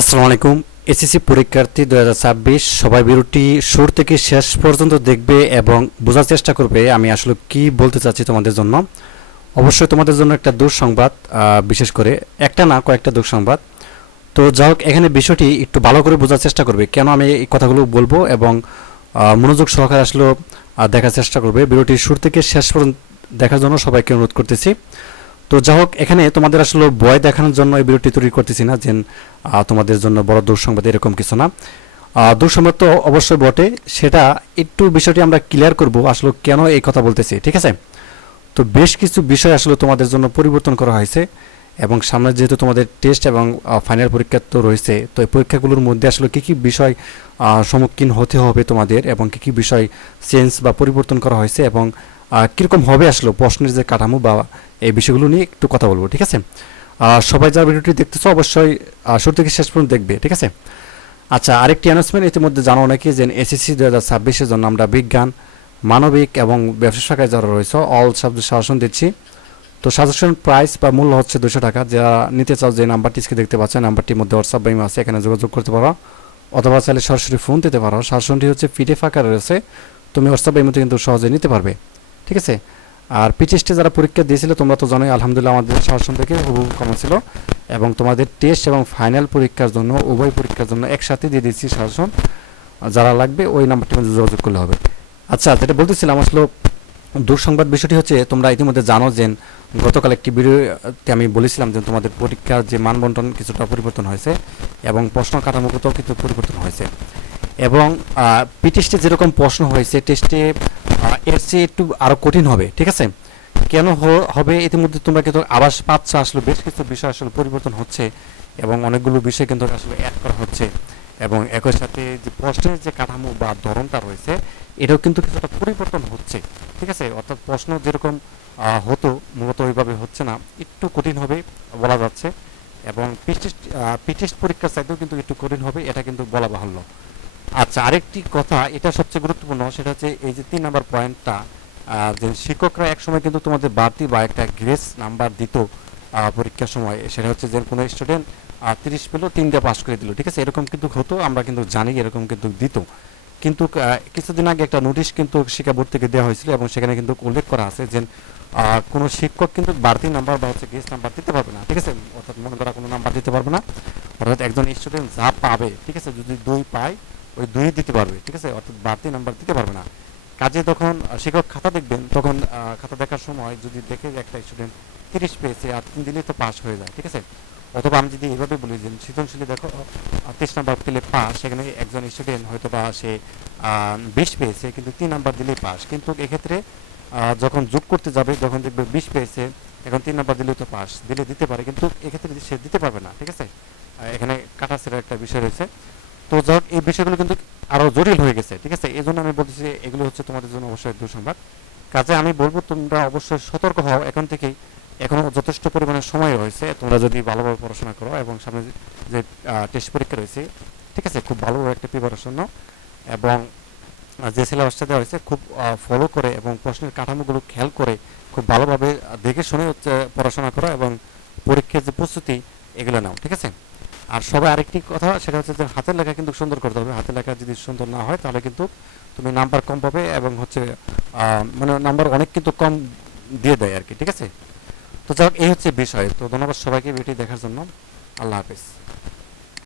আসসালামু আলাইকুম। এসএসসি পরীক্ষার্থী দুহাজার ছাব্বিশ সবাই ভিডিওটি শুরু থেকে শেষ পর্যন্ত দেখবে এবং বোঝার চেষ্টা করবে আমি আসলে কি বলতে চাচ্ছি তোমাদের জন্য। অবশ্যই তোমাদের জন্য একটা দুঃসংবাদ বিশেষ করে একটা না কয়েকটা দুঃসংবাদ। তো যাই হোক এখানে বিষয়টি একটু ভালো করে বোঝার চেষ্টা করবে কেন আমি এই কথাগুলো বলব এবং মনোযোগ সহকারে আসলে আহ, দেখার চেষ্টা করবে। ভিডিওটি শুরু থেকে শেষ পর্যন্ত দেখার জন্য সবাইকে অনুরোধ করতেছি। তো যা হোক, এখানে তোমাদের আসলে বয় দেখানোর জন্য এই ভিডিওটি তৈরি করতেছি না, যে তোমাদের জন্য বড় দুঃসংবাদ এরকম কিছু না। দুঃসংবাদ তো অবশ্যই বটে, সেটা একটু বিষয়টি আমরা ক্লিয়ার করব, আসলে কেন এই কথা বলতেছি, ঠিক আছে? তো বেশ কিছু বিষয় আসলে তোমাদের জন্য পরিবর্তন করা হয়েছে। এবং সামনে যেহেতু তোমাদের টেস্ট এবং ফাইনাল পরীক্ষা তো রয়েছে, তো এই পরীক্ষাগুলোর মধ্যে আসলে কী কী বিষয় সম্মুখীন হতে হবে তোমাদের এবং কী কী বিষয় চেঞ্জ বা পরিবর্তন করা হয়েছে এবং কীরকম হবে আসলে প্রশ্নের যে কাঠামো বা এই বিষয়গুলো নিয়ে একটু কথা বলব, ঠিক আছে? সবাই যারা ভিডিওটি দেখতেছো অবশ্যই শুরু থেকে শেষ পর্যন্ত দেখবে, ঠিক আছে? আচ্ছা আরেকটি অ্যানাউন্সমেন্ট ইতিমধ্যে জানো নাকি যে এসএসসি দু হাজার ছাব্বিশের জন্য আমরা বিজ্ঞান, মানবিক এবং ব্যবসা শাখায় যারা রয়েছে অল সাবজেক্ট শাসন দিচ্ছি। তো সাজেশন প্রাইস বা মূল্য হচ্ছে দুশো টাকা। যারা নিতে চাও যে নাম্বারটি স্ক্রিনে দেখতে পাচ্ছেন নাম্বারটির মধ্যে হোয়াটসঅ্যাপ বাইম আছে, এখানে যোগাযোগ করতে পারো। অথবা চাইলে সরাসরি ফোন দিতে পারো। শাসনটি হচ্ছে পিঠে ফাঁকা রয়েছে, তুমি হোয়াটসঅ্যাপ বাইমতে কিন্তু সহজে নিতে পারবে। ঠিক আছে? আর পিটিএসটি যারা পরীক্ষা দিয়েছিল, তোমরা তো জানোই, আলহামদুলিল্লাহ আমাদের শাসন থেকে হুবহু কমন ছিল। এবং তোমাদের টেস্ট এবং ফাইনাল পরীক্ষার জন্য, উভয় পরীক্ষার জন্য একসাথে দিয়ে দিচ্ছি শাসন যারা লাগবে, ওই নাম্বারটির মধ্যে যোগাযোগ করলে হবে। আচ্ছা যেটা বলতেছিলাম, আসলে দুঃসংবাদ বিষয়টি হচ্ছে, তোমরা ইতিমধ্যে জানো যে গতকাল একটি ভিডিওতে আমি বলেছিলাম যে তোমাদের পরীক্ষার যে মানবন্টন কিছুটা পরিবর্তন হয়েছে এবং প্রশ্ন কাঠামোগতও কিন্তু পরিবর্তন হয়েছে। এবং পি টেস্টে যেরকম প্রশ্ন হয়েছে, টেস্টে এর চেয়ে একটু আরও কঠিন হবে, ঠিক আছে? কেন হবে ইতিমধ্যে তোমরা কিন্তু আবাস পাচ্ছ, আসলে বেশ কিছু বিষয় আসলে পরিবর্তন হচ্ছে এবং অনেকগুলো বিষয় কিন্তু আসলে অ্যাড করা হচ্ছে। এবং একই সাথে যে প্রশ্নের যে কাঠামো বা ধরনটা রয়েছে, এটাও কিন্তু কিছুটা পরিবর্তন হচ্ছে। ঠিক আছে? অর্থাৎ প্রশ্ন যেরকম হতো, মূলত ওইভাবে হচ্ছে না। একটু কঠিন হবে বলা যাচ্ছে এবং পিটেস্ট পরীক্ষার চাইতেও কিন্তু একটু কঠিন হবে, এটা কিন্তু বলা বাহুল্য। আচ্ছা আরেকটি কথা, এটা সবচেয়ে গুরুত্বপূর্ণ, সেটা হচ্ছে এই যে তিন নাম্বার পয়েন্টটা যে শিক্ষকরা একসময় কিন্তু তোমাদের বাড়তি বা একটা গ্রেস নাম্বার দিত পরীক্ষার সময়, সেটা হচ্ছে যে কোনো স্টুডেন্ট তিরিশ পেল তিন দিয়ে পাস করে দিল, ঠিক আছে? এরকম কিন্তু হতো, আমরা কিন্তু জানি, এরকম কিন্তু দিত। কিন্তু কিছুদিন আগে একটা নোটিশ কিন্তু শিক্ষা বোর্ড থেকে দেওয়া হয়েছিল এবং সেখানে কিন্তু উল্লেখ করা আছে যে কোনো শিক্ষক কিন্তু বাড়তি নাম্বার বা হচ্ছে গেস্ট নাম্বার দিতে পারবে না, ঠিক আছে? অর্থাৎ মনে করা কোনো নাম্বার দিতে পারবে না। অর্থাৎ একজন স্টুডেন্ট যা পাবে, ঠিক আছে? যদি দুই পায়, ওই দুই দিতে পারবে, ঠিক আছে? অর্থাৎ বাড়তি নাম্বার দিতে পারবে না। কাজে তখন শিক্ষক খাতা দেখবেন, তখন খাতা দেখার সময় যদি দেখে একটা স্টুডেন্ট তিরিশ পেয়েছে আর তিন দিলেই তো পাস হয়ে যায়, ঠিক আছে? অথবা আমি যদি এভাবে বলি যে সৃজনশীলে দেখো তিরিশ নাম্বার পেলে পাস, সেখানে একজন স্টুডেন্ট হয়তো বা সে বিশ পেয়েছে, কিন্তু তিন নাম্বার দিলেই পাস। কিন্তু এক্ষেত্রে যখন যোগ করতে যাবে, যখন দেখবে বিশ পেয়েছে, এখন তিন নাম্বার দিলেই তো পাস, দিলে দিতে পারে, কিন্তু এক্ষেত্রে সে দিতে পারবে না, ঠিক আছে? এখানে কাটাছেড়া একটা বিষয় রয়েছে। তো যাই এই বিষয়গুলো কিন্তু আরও জটিল হয়ে গেছে, ঠিক আছে? এই জন্য আমি বলতেছি এগুলো হচ্ছে তোমাদের জন্য অবশ্যই দুঃসংবাদ। কাজে আমি বলব তোমরা অবশ্যই সতর্ক হও, এখন থেকেই এখনও যথেষ্ট পরিমাণে সময় রয়েছে, তোমরা যদি ভালোভাবে পড়াশোনা করো এবং সামনে যে- টেস্ট পরীক্ষা রয়েছে, ঠিক আছে, খুব ভালো একটা প্রিপারেশন নাও এবং যে সিলেবাসটা দেওয়া হয়েছে খুব ফলো করে এবং প্রশ্নের কাঠামোগুলো খেয়াল করে খুব ভালোভাবে দেখে শুনে হচ্ছে পড়াশোনা করো এবং পরীক্ষার যে প্রস্তুতি, এগুলো নাও, ঠিক আছে? আর সবাই আরেকটি কথা, সেটা হচ্ছে যে হাতের লেখা কিন্তু সুন্দর করতে হবে। হাতের লেখা যদি সুন্দর না হয়, তাহলে কিন্তু তুমি নাম্বার কম পাবে এবং হচ্ছে মানে নাম্বার অনেক কিন্তু কম দিয়ে দেয় আর কি ঠিক আছে? তো যাই এই হচ্ছে বিষয়। তো ধন্যবাদ সবাইকে ভিডিও দেখার জন্য। আল্লাহ হাফেজ।